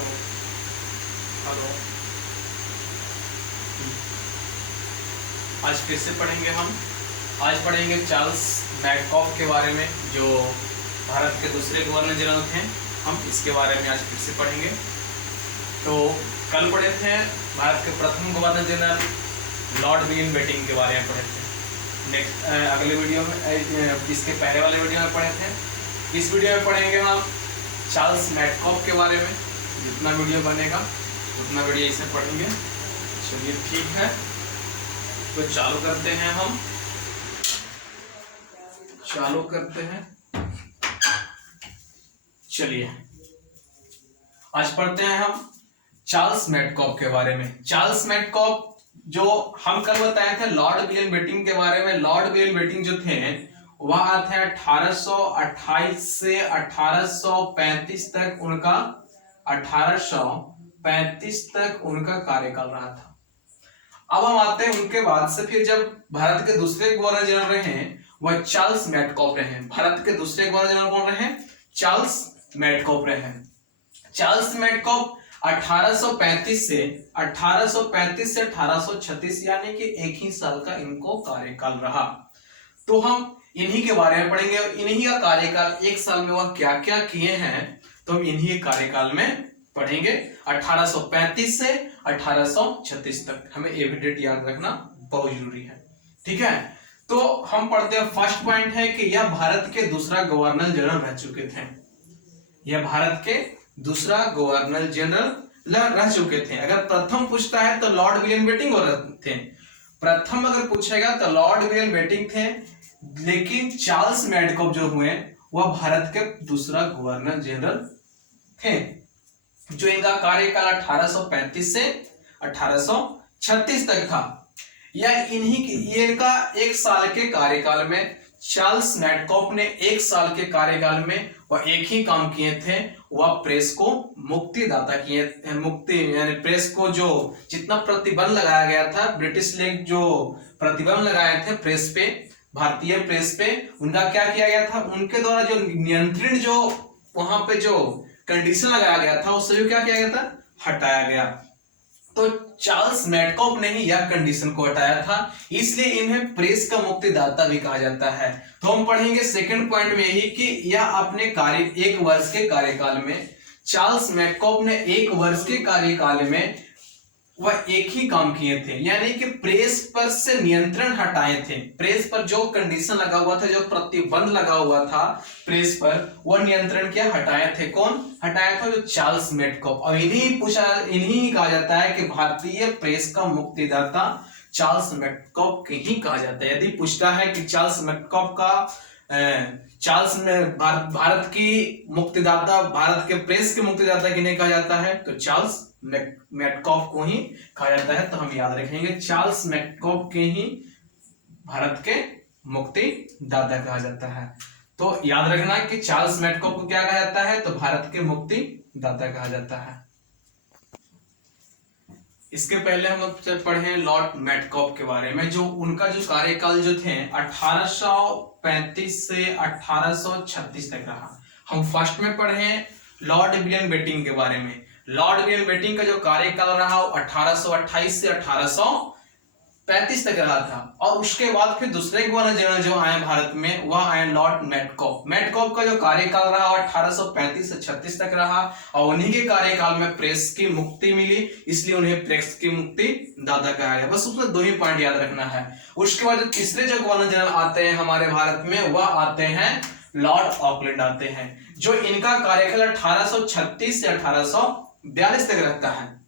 Hello hello. आज फिर से पढ़ेंगे हम। आज पढ़ेंगे चार्ल्स मैडकॉफ के बारे में, जो भारत के दूसरे गवर्नर जनरल थे। हम इसके बारे में आज फिर से पढ़ेंगे। तो कल पढ़े थे भारत के प्रथम governor general Lord William Bentinck के बारे में पढ़े थे। नेक्स्ट अगले वीडियो में, इसके पहले वाले वीडियो में पढ़े थे। इस वीडियो में पढ़ेंगे हम चार्ल्स मैडकॉफ के बारे में। जितना वीडियो बनेगा उतना वीडियो इसे पढ़ेंगे। चलिए ठीक है, तो चालू करते हैं। हम चालू करते हैं। चलिए आज पढ़ते हैं हम चार्ल्स मैडकॉफ के बारे में। चार्ल्स मैडकॉफ जो हम कल बताए थे लॉर्ड विलियम बेटिंग के बारे में। लॉर्ड विलियम बेटिंग जो थे वह थे 1828 से 1835 तक उनका 1835 तक उनका कार्यकाल रहा था। अब हम आते हैं उनके बाद से, फिर जब भारत के दूसरे गवर्नर जनरल रहे वह चार्ल्स मैडकॉफ रहे। भारत के दूसरे गवर्नर जनरल कौन रहे? चार्ल्स मैडकॉफ रहे। चार्ल्स मैडकॉफ 1835 से 1836 यानी कि एक ही साल का इनको कार्यकाल रहा। तो हम इन्हीं के बारे में पढ़ेंगे और इन्हीं का कार्यकाल एक साल में वह क्या क्या किए हैं तो हम इन्हीं कार्यकाल में पढ़ेंगे। 1835 से 1836 तक हमें ये भी डेट याद रखना बहुत जरूरी है। ठीक है, तो हम पढ़ते हैं। फर्स्ट पॉइंट है कि यह भारत के दूसरा गवर्नर जनरल रह चुके थे। यह भारत के दूसरा गवर्नर जनरल रह चुके थे। अगर प्रथम पूछता है तो लॉर्ड विलियम बेटिंग थे। प्रथम अगर पूछेगा तो लॉर्ड विलियम बेटिंग थे, लेकिन चार्ल्स मैडकॉफ जो हुए वह भारत के दूसरा गवर्नर जनरल थे, जो इनका कार्यकाल 1835 से 1836 तक था। यह ये का एक साल के कार्यकाल में चार्ल्स मैडकॉफ ने एक साल के कार्यकाल में वह एक ही काम किए थे, वह प्रेस को मुक्तिदाता किए। मुक्ति यानी प्रेस को जो जितना प्रतिबंध लगाया गया था, ब्रिटिश ने जो प्रतिबंध लगाए थे प्रेस पे, भारतीय प्रेस पे, उनका क्या किया गया था? उनके द्वारा जो नियंत्रण जो वहां पे जो कंडीशन लगाया गया था उससे जो क्या किया गया था? हटाया गया। तो चार्ल्स मैडकॉफ ने ही यह कंडीशन को हटाया था, इसलिए इन्हें प्रेस का मुक्तिदाता भी कहा जाता है। तो हम पढ़ेंगे सेकंड पॉइंट में यही कि यह अपने एक वर्ष के कार्यकाल में, चार्ल्स मैडकॉफ ने एक वर्ष के कार्यकाल में वह एक ही काम किए थे, यानी कि प्रेस पर से नियंत्रण हटाए थे। प्रेस पर जो कंडीशन लगा हुआ था, जो प्रतिबंध लगा हुआ था प्रेस पर, वह नियंत्रण क्या हटाए थे? कौन हटाया था? जो चार्ल्स मैडकॉफ। और इन्हीं कहा जाता है कि भारतीय प्रेस का मुक्तिदाता चार्ल्स मैडकॉफ के ही कहा जाता है। यदि पूछता है कि चार्ल्स मैडकॉफ का भारत की मुक्तिदाता, भारत के प्रेस के मुक्तिदाता किन्हें कहा जाता है, तो चार्ल्स मैडकॉफ को ही कहा जाता है। तो हम याद रखेंगे चार्ल्स मैडकॉफ के ही भारत के मुक्तिदाता कहा जाता है। तो याद रखना कि चार्ल्स मैडकॉफ को क्या कहा जाता है, तो भारत के मुक्तिदाता कहा जाता है। इसके पहले हम लोग पढ़े लॉर्ड मैडकॉफ के बारे में, जो उनका जो कार्यकाल जो थे 1835 से 1836 तक रहा। हम फर्स्ट में पढ़े लॉर्ड विलियम बेटिंग के बारे में। लॉर्ड विलियम बेटिंग का जो कार्यकाल रहा वो 1828 से 1835 तक रहा था। और उसके बाद फिर दूसरे गवर्नर जनरल जो आए भारत में वह आए लॉर्ड मैडकॉफ। मैडकॉफ का जो कार्यकाल रहा वो 1835 से 36 तक रहा, और उन्हीं के कार्यकाल में प्रेस की मुक्ति मिली, इसलिए उन्हें प्रेस की मुक्ति दादा कहा गया। बस उसमें दो ही पॉइंट याद रखना है। उसके बाद जो तीसरे जो गवर्नर जनरल आते हैं हमारे भारत में, वह आते हैं लॉर्ड ऑकलैंड आते हैं, जो इनका कार्यकाल 1836 से 1842 तक रहता है।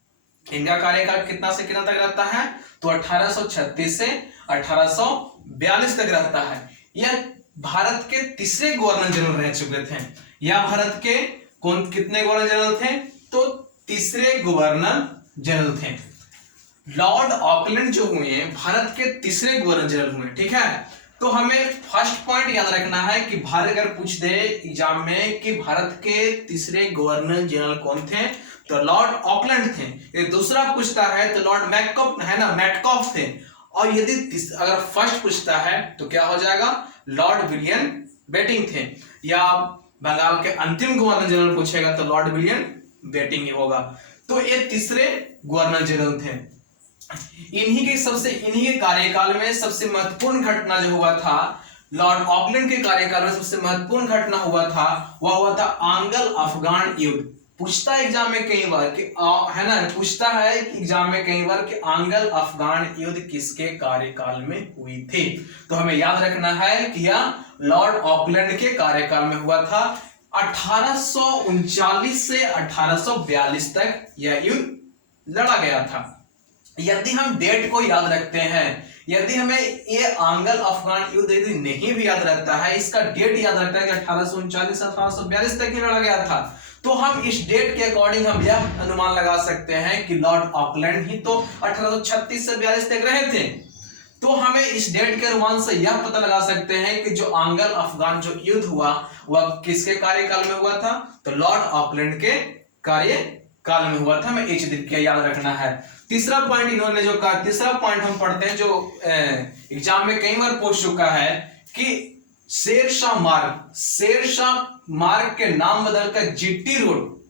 इनका कार्यकाल कितना से कितना तक रहता है, तो 1836 से 1842 तक रहता है। यह भारत के तीसरे गवर्नर जनरल रह चुके थे। यह भारत के कितने गवर्नर जनरल थे, तो तीसरे गवर्नर जनरल थे। लॉर्ड ऑकलैंड जो हुए भारत के तीसरे गवर्नर जनरल हुए। ठीक है, तो हमें फर्स्ट पॉइंट याद रखना है कि भारत अगर पूछ दे एग्जाम में कि भारत के तीसरे गवर्नर जनरल कौन थे, तो लॉर्ड ऑकलैंड थे। ये दूसरा पूछता है तो लॉर्ड मैडकॉफ है ना, मैडकॉफ थे। और यदि अगर फर्स्ट पूछता है तो क्या हो जाएगा, लॉर्ड विलियम बेटिंग थे। या बंगाल के अंतिम गवर्नर जनरल पूछेगा तो लॉर्ड विलियम बेटिंग ही होगा। तो ये तीसरे गवर्नर जनरल थे। इन्हीं के कार्यकाल में सबसे महत्वपूर्ण घटना जो हुआ था, लॉर्ड ऑकलैंड के कार्यकाल में सबसे महत्वपूर्ण घटना हुआ था, वह हुआ था आंग्ल अफगान युद्ध। पूछता है एग्जाम में कई बार कि है ना, पूछता है एग्जाम में कई बार कि आंग्ल अफगान युद्ध किसके कार्यकाल में हुई थी। तो हमें याद रखना है कि यह लॉर्ड ऑकलैंड के कार्यकाल में हुआ था। 1839 से 1842 तक यह युद्ध लड़ा गया था। यदि हम डेट को याद रखते हैं, यदि हमें ये आंग्ल अफगान युद्ध यदि नहीं भी याद रहता है, इसका डेट याद रखता है कि 1839 से 1842 तक ही लड़ा गया था, तो हम इस डेट के अकॉर्डिंग हम यह अनुमान लगा सकते हैं कि लॉर्ड ऑकलैंड ही तो 1836 से 42 तक रहे थे। तो हमें इस डेट के अनुमान से यह पता लगा सकते हैं कि जो आंग्ल अफगान जो युद्ध हुआ वह किसके कार्यकाल में हुआ था, तो लॉर्ड ऑकलैंड के कार्यकाल में हुआ था। हमें एक चीज याद रखना है। तीसरा पॉइंट इन्होंने जो कहा, तीसरा पॉइंट हम पढ़ते हैं जो एग्जाम में कई बार पूछ चुका है कि शेरशाह मार्ग के नाम बदलकर जीटी रोड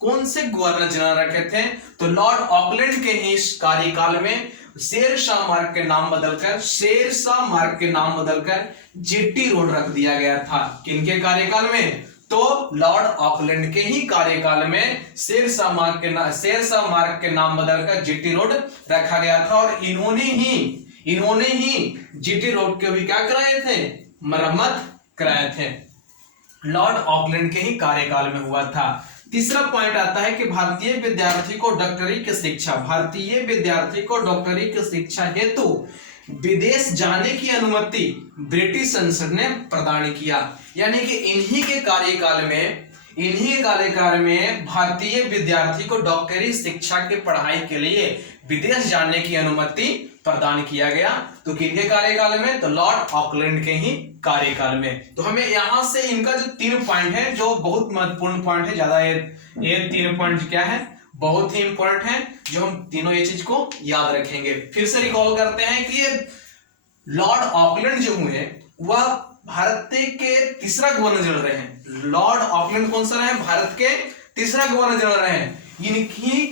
कौन से गवर्नर जनरल रखे थे, तो लॉर्ड ऑकलैंड के ही कार्यकाल में शेरशाह मार्ग के नाम बदलकर जीटी रोड रख दिया गया था। किनके कार्यकाल में, तो लॉर्ड ऑकलैंड के ही कार्यकाल में शेरशाह मार्ग के नाम बदलकर जीटी रोड रखा गया था। और इन्होंने ही जीटी रोड के भी क्या कराए थे, मरम्मत कराए थे। लॉर्ड ऑकलैंड के ही कार्यकाल में हुआ था। तीसरा पॉइंट आता है कि भारतीय विद्यार्थी को डॉक्टरी की शिक्षा हेतु विदेश जाने की अनुमति ब्रिटिश संसद ने प्रदान किया। यानी कि इन्हीं के कार्यकाल में भारतीय विद्यार्थी को डॉक्टरी शिक्षा की पढ़ाई के लिए विदेश जाने की अनुमति प्रदान किया गया। तो किनके कार्यकाल में, तो लॉर्ड ऑकलैंड के ही कार्यकाल में। तो हमें यहां से इनका जो 3 पॉइंट है जो बहुत महत्वपूर्ण पॉइंट है, ज्यादा ये 3 पॉइंट क्या है, बहुत ही इंपॉर्टेंट है, जो हम तीनों ये चीज को याद रखेंगे। फिर से रिकॉल करते हैं कि ये लॉर्ड ऑकलैंड जो हुए वह भारत के तीसरा गवर्नर जनरल रहे हैं। लॉर्ड ऑकलैंड कौन सा रहे, भारत के तीसरा गवर्नर जनरल रहे हैं। इन्हीं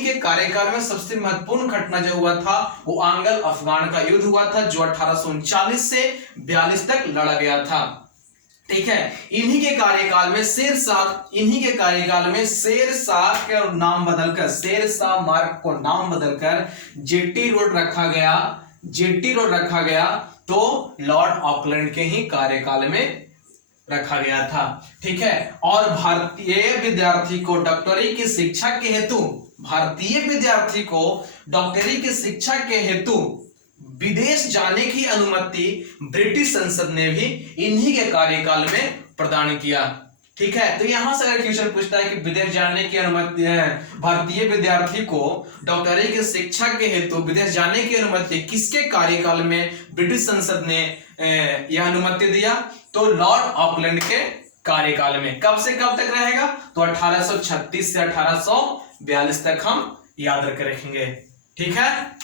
के कार्यकाल में सबसे महत्वपूर्ण घटना जो हुआ था वो आंग्ल अफगान का युद्ध हुआ था, जो 1839 से 42 तक लड़ा गया था। ठीक है, इन्हीं के कार्यकाल में शेरशाह के नाम बदलकर, शेरशाह मार्ग को नाम बदलकर जेटी रोड रखा गया। तो लॉर्ड ऑकलैंड के ही कार्यकाल में रखा गया था। ठीक है, और भारतीय विद्यार्थी को डॉक्टरी की शिक्षा के हेतु विदेश जाने की अनुमति ब्रिटिश संसद ने भी इन्हीं के कार्यकाल में प्रदान किया। ठीक है, तो यहां से अगर क्वेश्चन पूछता है कि विदेश जाने की अनुमति, भारतीय विद्यार्थी को डॉक्टरी की शिक्षा के हेतु विदेश जाने की अनुमति किसके कार्यकाल में ब्रिटिश संसद ने यह अनुमति दिया, तो लॉर्ड ऑकलैंड के कार्यकाल में। कब से कब तक रहेगा, तो 1836 से 1842 तक हम याद रखेंगे। ठीक है।